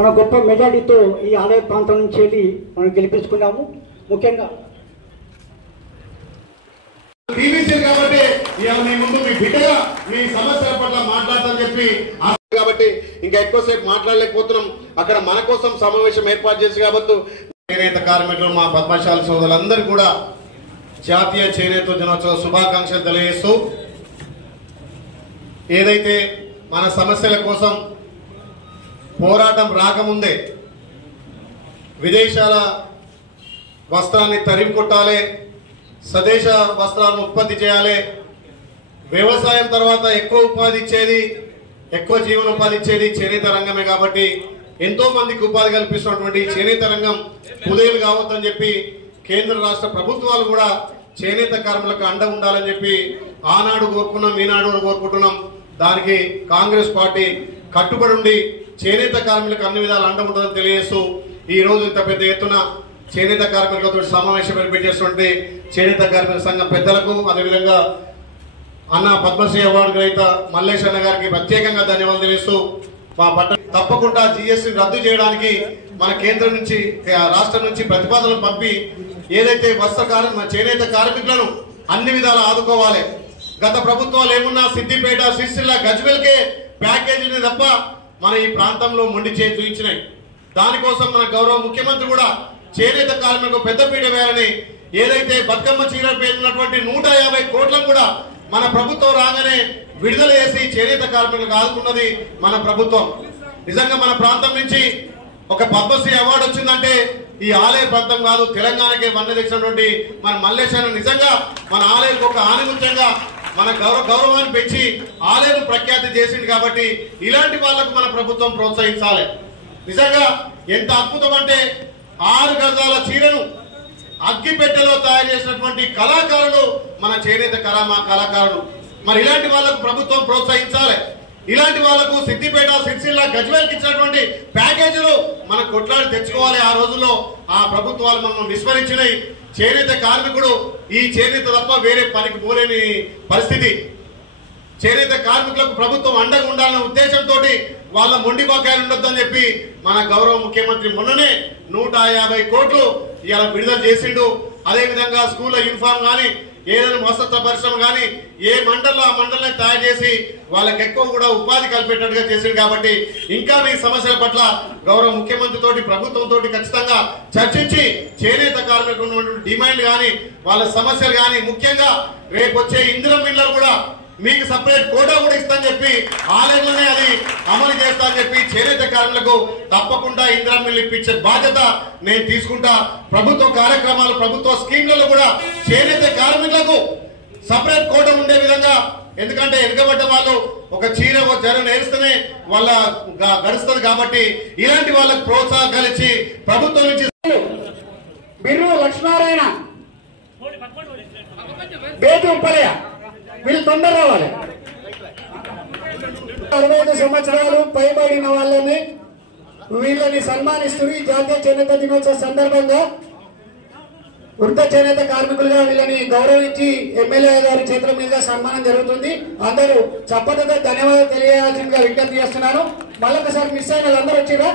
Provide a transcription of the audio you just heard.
మన గొప్ప మెజారిటీతో ఈ ఆలయ ప్రాంతం నుంచి వెళ్ళి మనం గెలిపించుకున్నాము. ముఖ్యంగా కాబట్టి మీ ముందు మీ బిడ్డగా మీ సమస్యల పట్ల మాట్లాడతానని చెప్పి కాబట్టి ఇంకా ఎక్కువసేపు మాట్లాడలేకపోతున్నాం. అక్కడ మన కోసం సమావేశం ఏర్పాటు చేసి కాబట్టి చేనేత కార్మికులు మా పద్మశాలి సోదరులందరూ కూడా జాతీయ చేనేత దినోత్సవ శుభాకాంక్షలు తెలియజేస్తూ ఏదైతే మన సమస్యల కోసం పోరాటం రాకముందే విదేశాల వస్త్రాన్ని తరిమి కొట్టాలి, స్వదేశ వస్త్రాలను ఉత్పత్తి చేయాలి, వ్యవసాయం తర్వాత ఎక్కువ ఉపాధి ఇచ్చేది ఎక్కువ జీవనోపాధి ఇచ్చేది చేనేత రంగమే కాబట్టి ఎంతో మందికి ఉపాధి కల్పిస్తున్నటువంటి చేనేత రంగం కుదేలు కావద్దని చెప్పి కేంద్ర రాష్ట్ర ప్రభుత్వాలు కూడా చేనేత కార్మికులకు అండ ఉండాలని చెప్పి ఆనాడు కోరుకున్నాం, ఈనాడు కోరుకుంటున్నాం. దానికి కాంగ్రెస్ పార్టీ కట్టుబడి ఉండి చేనేత కార్మికులకు అన్ని విధాలు అండ ఉంటుందని తెలియజేస్తూ ఈ రోజు ఇంత పెద్ద ఎత్తున చేనేత కార్మికులతో సమావేశం ఏర్పాటు చేస్తున్నటువంటి చేనేత కార్మిక సంఘం పెద్దలకు అదేవిధంగా అన్న పద్మశ్రీ అవార్డు గ్రహీత మల్లేష్ అన్న గారికి ప్రత్యేకంగా ధన్యవాదాలు తెలియజేస్తూ మా తప్పకుండా జిఎస్టీ రద్దు చేయడానికి మన కేంద్రం నుంచి రాష్ట్రం నుంచి ప్రతిపాదనలు పంపి ఏదైతే చేనేత కార్మికులను అన్ని విధాలు ఆదుకోవాలి. గత ప్రభుత్వాలు ఏమున్నా సిద్దిపేట, సిరిసిల్ల, గజ్వేల్కే ప్యాకేజీని తప్ప మన ఈ ప్రాంతంలో మొండి చేయి చూపించినాయి. దానికోసం మన గౌరవ ముఖ్యమంత్రి కూడా చేనేత కార్మికులకు పెద్దపీట వేయాలని ఏదైతే బతుకమ్మ చీరలు పేరున్నటువంటి 150 కోట్లను కూడా మన ప్రభుత్వం రాగానే విడుదల చేసి చేనేత కార్మికులకు ఆదుకున్నది మన ప్రభుత్వం. నిజంగా మన ప్రాంతం నుంచి ఒక పద్మశ్రీ అవార్డు వచ్చిందంటే ఈ ఆలయ ప్రాంతం కాదు, తెలంగాణకే వన్నె తెచ్చినటువంటి మన మల్లేశ్వరం నిజంగా మన ఆలయానికి ఒక ఆనిముత్యంగా మన గౌరవాన్ని పెంచి ఆలయం ప్రఖ్యాతి చేసింది కాబట్టి ఇలాంటి వాళ్లకు మన ప్రభుత్వం ప్రోత్సహించాలి. నిజంగా ఎంత అద్భుతం అంటే 6 గజాల చీరను అగ్గిపెట్టెలో తయారు చేసినటువంటి కళాకారులు మన చేనేత కళాకారులు. మరి ఇలాంటి వాళ్లకు ప్రభుత్వం ప్రోత్సహించాలి. ఇలాంటి వాళ్లకు సిద్దిపేట, సిరిసిల్ల, గజ్వేల్కి ఇచ్చినటువంటి ప్యాకేజీలు మనం కొట్లాడి తెచ్చుకోవాలి. ఆ రోజుల్లో ఆ ప్రభుత్వాలు మనం విస్మరించినాయి. చేనేత కార్మికుడు ఈ చేనేత తప్ప వేరే పనికి పోలేని పరిస్థితి. చేనేత కార్మికులకు ప్రభుత్వం అండగా ఉండాలనే ఉద్దేశంతో వాళ్ళ మొండి బకాయిలు ఉండొద్దని చెప్పి మన గౌరవ ముఖ్యమంత్రి మొన్ననే 150 కోట్లు ఇలా విడుదల చేసిండు. అదేవిధంగా స్కూల్లో యూనిఫామ్ కానీ ఏదైనా వస్త్ర పరిశ్రమ కానీ ఏ మండల్లో ఆ మండలాన్ని తయారు చేసి వాళ్ళకి ఎక్కువ కూడా ఉపాధి కల్పేటట్టుగా చేసింది. కాబట్టి ఇంకా మీ సమస్యల పట్ల గౌరవ ముఖ్యమంత్రి తోటి ప్రభుత్వంతో ఖచ్చితంగా చర్చించి చేనేత కార్మికులకు ఉన్నటువంటి డిమాండ్లు కానీ వాళ్ళ సమస్యలు కానీ ముఖ్యంగా రేపు వచ్చే ఇందిరమ్మ ఇళ్లను కూడా మీకు సపరేట్ కోటా కూడా ఇస్తానని చెప్పి ఆలయంలోనే అది అమలు చేస్తానని చెప్పి చేనేత కార్మికులకు తప్పకుండా ఇందిరమ్మ ఇల్లు ఇప్పించే బాధ్యత నేను తీసుకుంటా. ప్రభుత్వ కార్యక్రమాలు, ప్రభుత్వ స్కీమ్లలో కూడా చేనేత కార్మికులకు సపరేట్ కోటా ఉండే విధంగా, ఎందుకంటే వెనుకబడ్డ వాళ్ళు ఒక చీర జనం నేర్స్తేనే వాళ్ళ గడుస్తుంది కాబట్టి ఇలాంటి వాళ్ళకు ప్రోత్సాహకాలు ఇచ్చి ప్రభుత్వం నుంచి బిర్రు లక్ష్మారాయణ, బేదు పలయ వీళ్ళు తొందర రావాలి. 65 సంవత్సరాలు పైబడిన వాళ్ళని వీళ్ళని సన్మానిస్తూ ఈ జాతీయ చేనేత దినోత్సవ సందర్భంగా వృద్ధ చేనేత కార్మికులుగా వీళ్ళని గౌరవించి ఎమ్మెల్యే గారి చేతుల మీద సన్మానం జరుగుతుంది. అందరూ చప్పట్లతో ధన్యవాదాలు తెలియజేయాల్సిందిగా విజ్ఞప్తి చేస్తున్నాను. మళ్ళొకసారి మిస్ అయిన వాళ్ళందరూ వచ్చిరా?